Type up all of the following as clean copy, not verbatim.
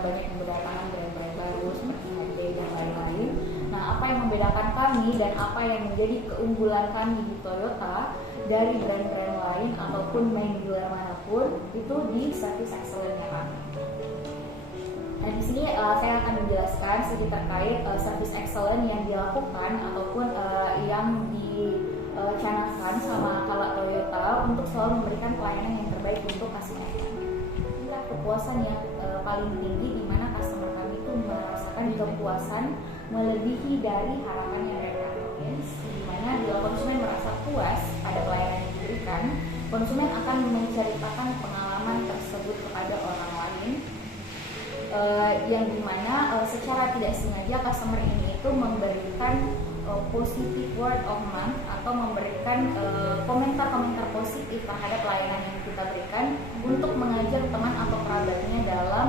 banyak yang berdatangan brand-brand baru seperti Hyundai dan lain-lain. Nah, apa yang membedakan kami dan apa yang menjadi keunggulan kami di Toyota dari brand-brand lain ataupun main dealer manapun itu di service excellence-nya kami. Nah, di sini saya akan menjelaskan sedikit terkait service excellence yang dilakukan ataupun yang dicanangkan sama Kala Toyota untuk selalu memberikan pelayanan yang terbaik untuk customer. Inilah kepuasan yang paling tinggi di mana customer kami itu merasakan kepuasan melebihi dari harapannya mereka. Di mana bila konsumen merasa puas pada pelayanan yang diberikan, konsumen akan menceritakan pengalaman tersebut kepada orang lain. Yang dimana secara tidak sengaja customer ini itu memberikan positive word of mouth atau memberikan komentar-komentar positif terhadap layanan yang kita berikan untuk mengajak teman atau kerabatnya dalam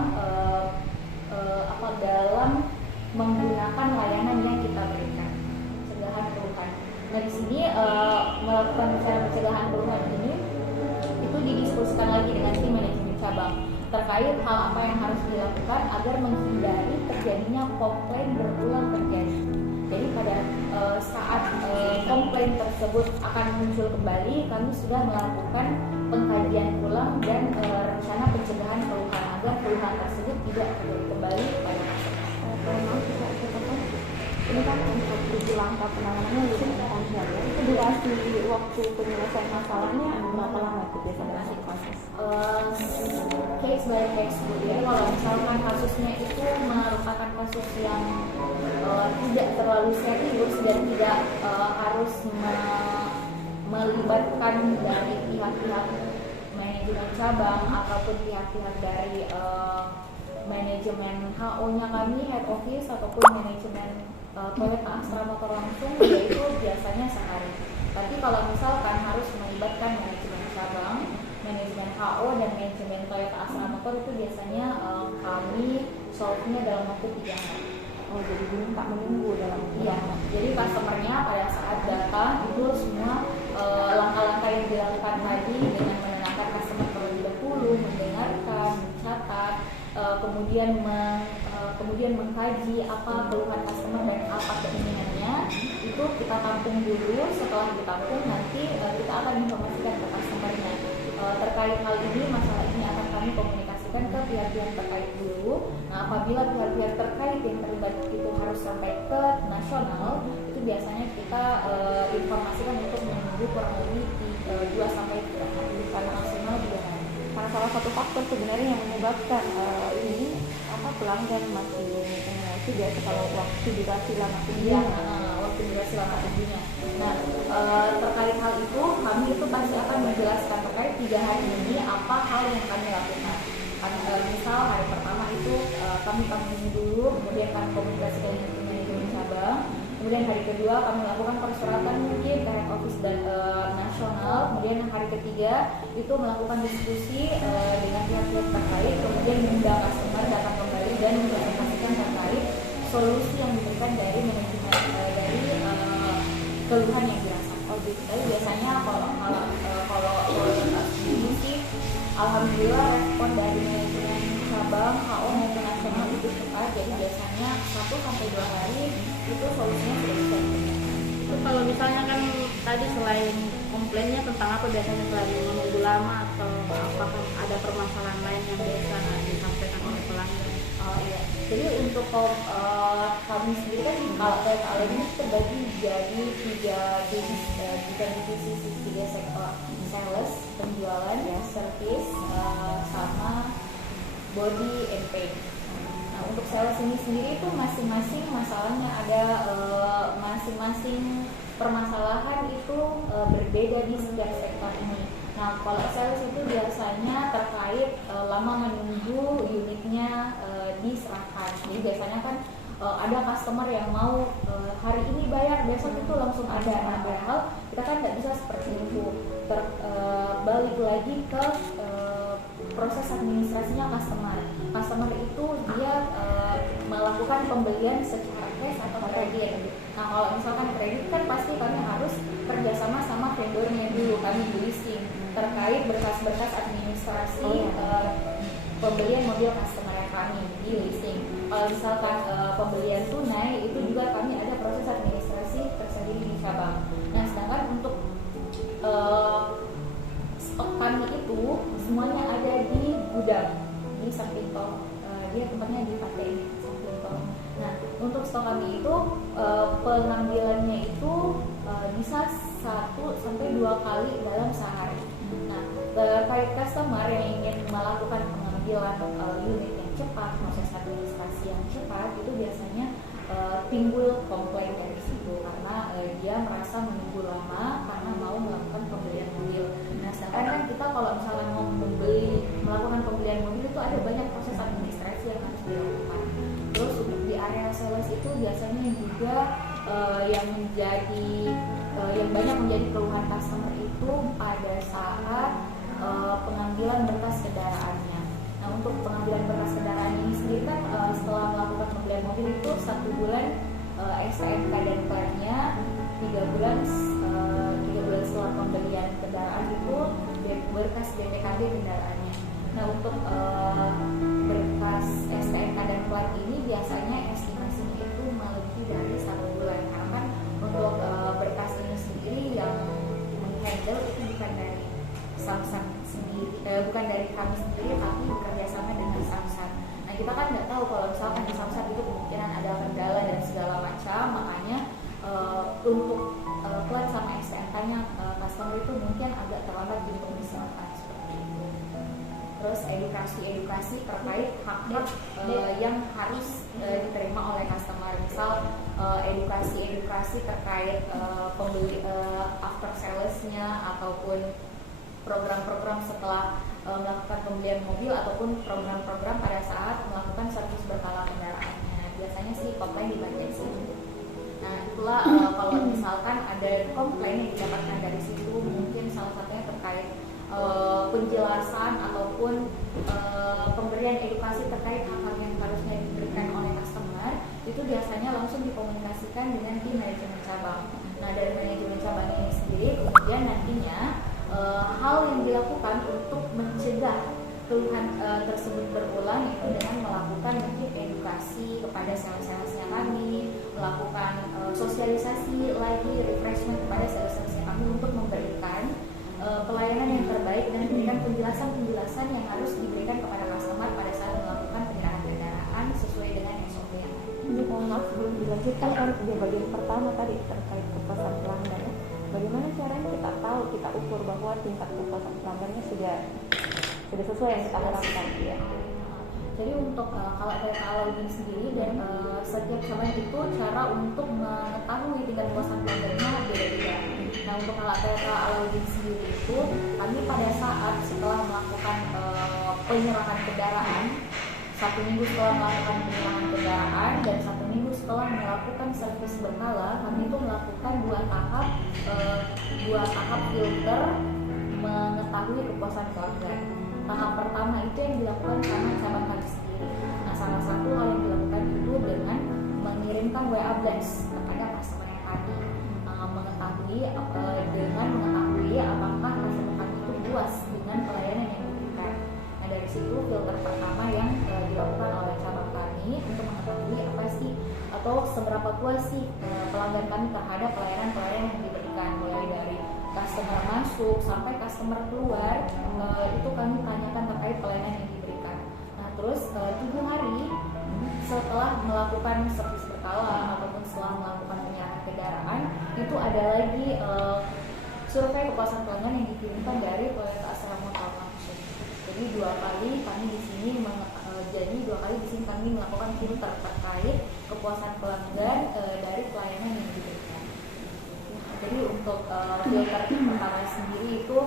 dalam menggunakan layanan yang kita berikan. Pencegahan keluhan. Nah, di sini melakukan cara pencegahan keluhan ini itu didiskusikan lagi dengan tim manajemen cabang terkait hal apa yang harus dilakukan agar menghindari terjadinya komplain berulang terjadi. Jadi pada saat komplain tersebut akan muncul kembali, kami sudah melakukan pengkajian ulang dan rencana pencegahan keluhan agar keluhan tersebut tidak terjadi kembali pada customer. Ini kan untuk langkah penanganannya lebih panjang ya. Itu durasi waktu penyelesaian masalahnya berapa lama itu biasanya untuk kasus? Case by case bu. Jadi kalau misalkan kasusnya itu merupakan kasus yang tidak terlalu serius dan tidak harus melibatkan dari pihak-pihak manajemen cabang ataupun pihak-pihak dari manajemen HO-nya kami, head office ataupun manajemen Toyota Astra Motor langsung, yaitu biasanya sehari. Tapi kalau misalkan harus melibatkan manajemen cabang, manajemen HO dan manajemen Toyota Astra Motor itu biasanya kami solve-nya dalam waktu 3 hari. Oh, jadi tak menunggu dalam iya. Jadi customer-nya pada saat datang itu semua langkah-langkah yang dilakukan tadi dengan menenangkan customer terlebih dahulu, mendengarkan, mencatat, kemudian mengkaji apa keluhan customer dan apa keinginannya, itu kita tampung dulu. Setelah ditampung nanti kita akan informasikan ke customer-nya terkait hal ini. Masalah ini akan kami komunikasikan ke pihak-pihak terkait dulu. Nah, apabila pihak-pihak terkait yang terlibat itu harus sampai ke nasional, itu biasanya kita informasikan untuk menunggu kurang lebih 2-3 hari. Karena nasional 2 hari. Karena salah satu faktor sebenarnya yang menyebabkan ini pelanggan masih emosi biasa kalau waktu durasi lama tingginya. Waktu durasi lama tingginya. Nah, terkait hal itu kami itu pasti akan menjelaskan terkait 3 hari ini apa hal yang kami lakukan. Misal hari pertama itu kami tampung dulu, kemudian kami komunikasikan dengan manajemen cabang. Kemudian hari kedua kami melakukan persuratan mungkin ke head office dan nasional. Kemudian hari ketiga itu melakukan diskusi dengan pihak-pihak terkait. Kemudian mengundang customer datang kembali dan menyampaikan terkait solusi yang diberikan dari manajemen dari keluhan yang dirasakan. Tapi biasanya kalau ini sih alhamdulillah respon dari manajemen cabang HO maupun nasional itu cepat. Jadi biasanya 1-2 hari itu solusinya sudah bisa. Itu kalau misalnya kan tadi selain komplainnya tentang apa biasanya selain menunggu lama atau apakah ada permasalahan lain yang biasa disampaikan oleh pelanggan? Oh iya. Jadi untuk kami sendiri kan kalau kali ini terbagi jadi 3 divisi, 3 sektor: sales, penjualan, service, sama body and paint. Nah, untuk sales ini sendiri itu masing-masing masalahnya ada, masing-masing permasalahan itu berbeda di setiap sektor ini. Nah, kalau sales itu biasanya terkait lama menunggu unitnya diserahkan. Jadi biasanya kan ada customer yang mau hari ini bayar, besok itu langsung ada. Nah, padahal kita kan nggak bisa seperti itu. Balik lagi ke proses administrasinya customer. Customer itu dia melakukan pembelian secara cash atau kredit. Nah, kalau misalkan kredit kan pasti kami harus kerjasama sama vendornya dulu, kami listing terkait berkas-berkas administrasi pembelian mobil customer kami. Jadi e-leasing. Kalau misalkan pembelian tunai itu juga kami ada proses administrasi tersendiri di cabang. Nah, sedangkan untuk stok kami itu semuanya ada di gudang di samping tol. Dia tempatnya di Pate samping tol. Nah, untuk stok kami itu pengambilannya itu bisa 1-2 kali dalam sehari. Nah, terkait customer yang ingin melakukan pengambilan unit yang cepat, proses administrasi yang cepat, itu biasanya timbul komplain dari situ karena dia merasa menunggu lama karena mau melakukan pembelian mobil. Nah, sedangkan kan kita kalau misalnya mau melakukan pembelian mobil itu ada banyak proses administrasi yang harus dilakukan. Terus untuk di area sales itu biasanya juga yang banyak menjadi keluhan customer itu pada saat pengambilan berkas kendaraannya. Nah, untuk pengambilan berkas kendaraan ini sendiri kan setelah melakukan pembelian mobil itu 1 bulan STNK dan plan-nya, 3 bulan setelah pembelian kendaraan itu berkas BPKB kendaraannya. Nah, untuk berkas STNK dan plat ini biasanya estimasinya itu melebihi dari 1 bulan karena kan untuk berkas ini sendiri yang menghandle itu bukan dari Samsung sendiri, bukan dari kami sendiri, tapi bekerjasama dengan Samsung. Nah, kita kan nggak tahu kalau misalkan di Samsung itu kemungkinan ada kendala dan segala macam, makanya untuk plat sama STNK-nya customer itu mungkin agak terlambat di misalkan seperti itu. Terus edukasi terkait hak-hak yang harus diterima oleh customer, misal edukasi terkait pembeli after sales-nya ataupun program-program setelah melakukan pembelian mobil ataupun program-program pada saat melakukan servis berkala kendaraannya. Biasanya sih komplain di bagian situ. Nah, itulah kalau misalkan ada komplain yang didapatkan dari situ, mungkin salah satunya terkait penjelasan ataupun pemberian edukasi terkait hak-hak yang harusnya diberikan oleh customer, itu biasanya langsung dikomunikasikan dengan tim manajemen cabang. Nah, dari manajemen cabang ini sendiri kemudian nantinya hal yang dilakukan untuk mencegah keluhan tersebut berulang itu dengan melakukan mungkin edukasi kepada sales-salesnya kami, melakukan sosialisasi lagi, refreshment kepada sales-salesnya kami untuk memberikan pelayanan yang terbaik dan memberikan penjelasan-penjelasan yang harus diberikan kepada customer pada saat melakukan penyerahan kendaraan sesuai dengan SOP yang ada. Ini mohon maaf sebelum dilanjutkan kan di bagian pertama tadi terkait kepuasan pelanggan ya. Bagaimana caranya kita tahu, kita ukur bahwa tingkat kepuasan pelanggannya sudah sesuai yang kita harapkan ya. Jadi untuk kalau Alaudin sendiri dan setiap cabang itu cara untuk mengetahui tingkat kepuasan pelanggannya beda-beda. Nah, untuk Alaudin sendiri itu kami pada saat setelah melakukan penyerahan kendaraan, 1 minggu setelah melakukan penyerahan kendaraan dan 1 minggu setelah melakukan servis berkala, kami itu melakukan 2 tahap filter mengetahui kepuasan pelanggan. Tahap pertama itu yang dilakukan sama cabang kami sendiri. Nah, salah satu hal yang dilakukan itu dengan mengirimkan WA blast kepada customer yang kami, dengan mengetahui apakah customer kami itu puas dengan pelayanan yang diberikan. Nah, dari situ filter pertama yang dilakukan oleh cabang kami untuk mengetahui apa sih atau seberapa puas sih pelanggan kami terhadap pelayanan yang diberikan, mulai dari customer masuk sampai customer keluar, itu kami tanyakan terkait pelayanan yang diberikan. Nah, terus 7 hari setelah melakukan servis berkala ataupun setelah melakukan penyerahan kendaraan, itu ada lagi survei kepuasan pelanggan yang dikirimkan dari Toyota Astra Motor langsung. Jadi 2 kali kami di sini kami melakukan filter terkait kepuasan pelanggan dari pelayanan yang diberikan. Jadi untuk filter pertama sendiri itu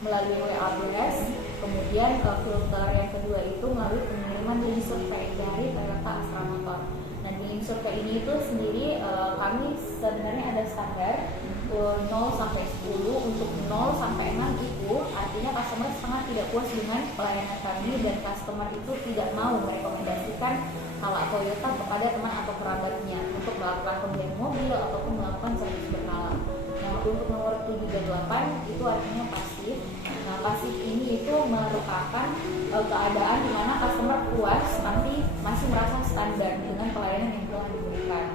melalui WA blast, kemudian filter yang kedua itu melalui pengiriman link survei dari Toyota Astra Motor. Nah, di link survei ini itu sendiri kami sebenarnya ada standar 0 sampai 10. Untuk 0 sampai 6 itu artinya customer sangat tidak puas dengan pelayanan kami dan customer itu tidak mau merekomendasikan kalau Toyota kepada teman atau kerabatnya untuk melakukan pembelian mobil ataupun melakukan servis berkala. Nah, untuk nomor 7 dan 8 itu artinya pasif. Nah, pasif ini itu merupakan keadaan di mana customer puas tapi masih merasa standar dengan pelayanan yang telah diberikan.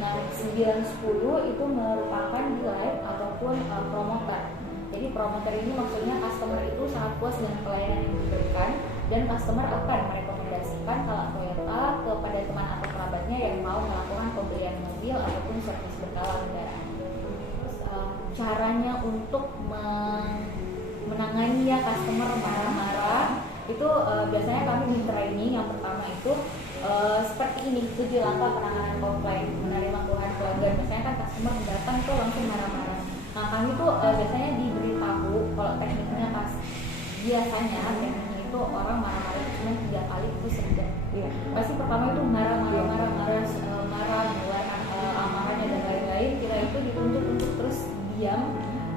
Nah, 9-10 itu merupakan delay ataupun promoter. Jadi promoter ini maksudnya customer itu sangat puas dengan pelayanan yang diberikan dan customer akan merekomendasikan kalau Toyota kepada teman atau kerabatnya yang mau melakukan pembelian mobil ataupun servis berkala kendaraan. Terus caranya untuk menangani ya customer marah-marah itu biasanya kami di training yang pertama itu seperti ini 7 langkah penanganan komplain menerima keluhan pelanggan. Biasanya kan customer datang tuh langsung marah-marah. Nah, kami tuh biasanya diberitahu kalau tekniknya biasanya tekniknya itu orang marah-marah cuma 3 kali itu sudah. Iya. Pasti pertama itu marah, mengeluarkan amarahnya dan lain-lain. Kita itu dituntut untuk terus diam,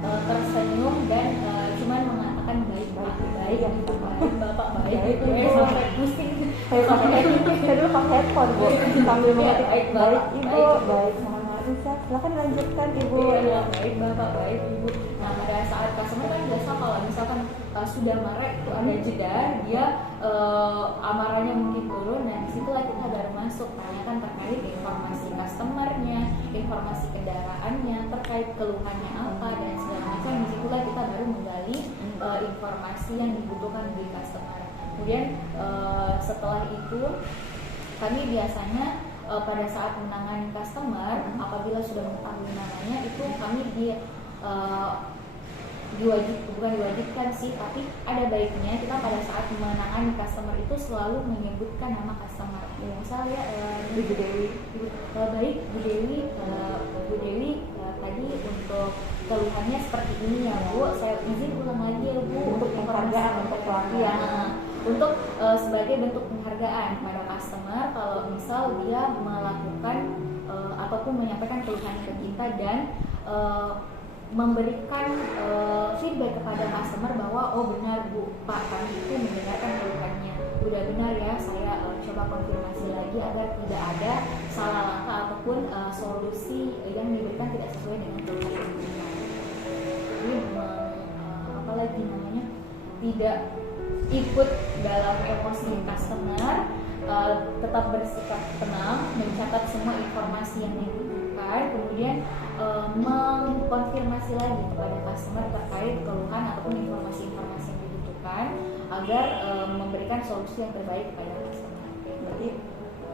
tersenyum dan cuman mengatakan baik bapak baik itu sampai pusing. Saya dulu pakai headphone bu, sambil mengetik baik ibu, baik bisa, silakan lanjutkan ibu. Baik bapak, baik ibu. Nah, pada saat customer kan biasa kalau misalkan sudah marah itu ada jeda, dia amarahnya mungkin turun. Nah, disitulah kita baru masuk tanyakan terkait informasi customernya, informasi kendaraannya, terkait keluhannya apa dan segala macam. Disitulah kita baru menggali informasi yang dibutuhkan dari customer. Kemudian setelah itu kami biasanya pada saat menangani customer, apabila sudah mengetahui namanya itu kami bukan diwajibkan sih, tapi ada baiknya kita pada saat menangani customer itu selalu menyebutkan nama customer. Ya, misalnya Bu Dewi, baik Bu Dewi, tadi untuk keluhannya seperti ini ya Bu, saya izin ulang lagi ya Bu untuk penghargaan untuk pelanggan. Ya, untuk sebagai bentuk penghargaan kepada customer kalau misal dia melakukan ataupun menyampaikan keluhan ke kita dan memberikan feedback kepada customer bahwa oh benar Bu, Pak, kami itu mendengarkan keluhannya, udah benar ya, saya coba konfirmasi lagi agar tidak ada salah langkah ataupun solusi yang diberikan tidak sesuai dengan keluhan yang diberikan. Jadi apalagi namanya tidak ikut dalam emosi customer, tetap bersikap tenang, mencatat semua informasi yang dibutuhkan, kemudian mengkonfirmasi lagi kepada customer terkait keluhan ataupun informasi-informasi yang dibutuhkan agar memberikan solusi yang terbaik kepada customer. Berarti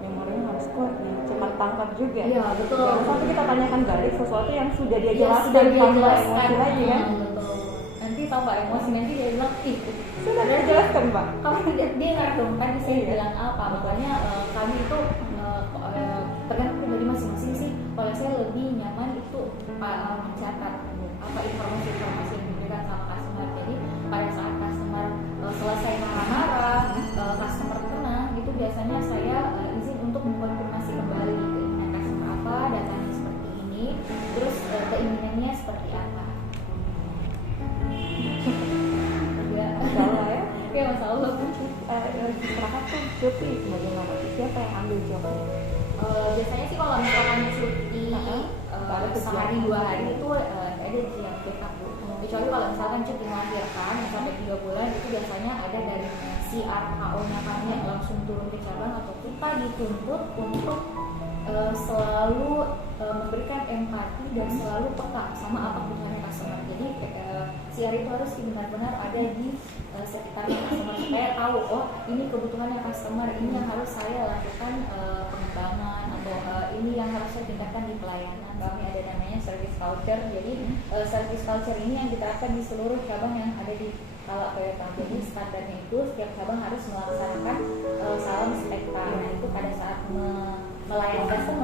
memorinya harus kuat nih, cepat tangkap juga. Iya, betul. Jangan sampai kita tanyakan balik sesuatu yang sudah dia Ya, jelaskan sudah dia tanpa jelaskan emosi lagi kan. Betul. Nanti tambah emosi, nanti dia bilang Sudah dijelaskan Pak. kamu tidak dengar dong tadi saya Iya. bilang apa. Makanya kami itu tergantung pribadi masing-masing sih. Kalau saya lebih nyaman itu mencatat apa informasi-informasi yang diberikan sama customer. Jadi pada saat customer selesai marah-marah, customer tenang, itu biasanya saya izin untuk mengkonfirmasi kembali keinginan customer apa, datanya seperti ini, terus keinginannya seperti apa. Insya Allah ya. Ya, Mas Allah. Masyarakat tuh cuti bagaimana? Siapa yang ambil jobnya? Biasanya sih kalau misalkan cuti sehari 2 hari itu ada sih yang backup Bu. Kecuali kalau misalkan cuti melahirkan sampai 3 bulan itu biasanya ada dari si RHO-nya kami yang langsung turun ke cabang atau kita dituntut untuk selalu memberikan empati dan selalu peka sama apa kebutuhan customer. Jadi si RI itu harus benar-benar ada di sekitar customer supaya tahu oh ini kebutuhannya customer, ini yang harus saya lakukan pengembangan atau ini yang harus saya tingkatkan di pelayanan. Kami ada namanya service culture. Jadi service culture ini yang diterapkan di seluruh cabang yang ada di Kala Toyota. Jadi standarnya itu setiap cabang harus melaksanakan salam spekta. Nah, itu pada saat melayani customer